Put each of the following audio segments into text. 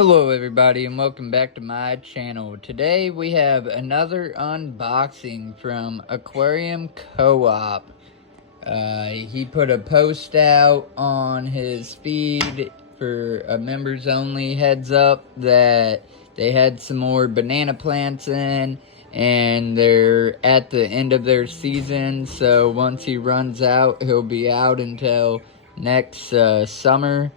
Hello everybody and welcome back to my channel. Today we have another unboxing from Aquarium Co-op. He put a post out on his feed for a members only heads up that they had some more banana plants in and they're at the end of their season, so once he runs out he'll be out until next summer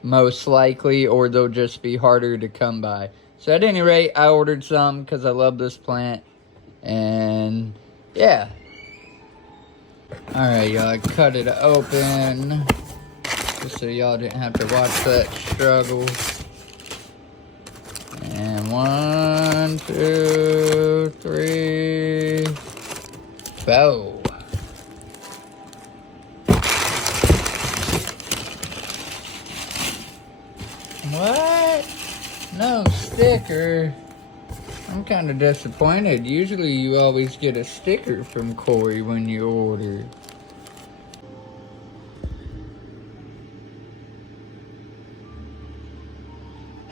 most likely, or they'll just be harder to come by. So at any rate, I ordered some because I love this plant, and yeah. Alright y'all, I cut it open just so y'all didn't have to watch that struggle. And 1, 2, 3, 4. What? No sticker? I'm kind of disappointed. Usually you always get a sticker from Corey when you order.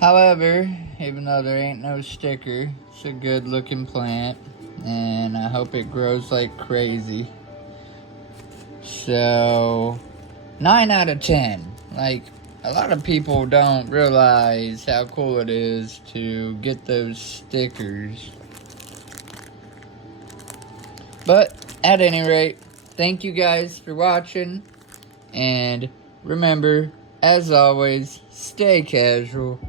However, even though there ain't no sticker, it's a good looking plant and I hope it grows like crazy. So 9 out of 10. Like, a lot of people don't realize how cool it is to get those stickers. But at any rate, thank you guys for watching. And remember, as always, stay casual.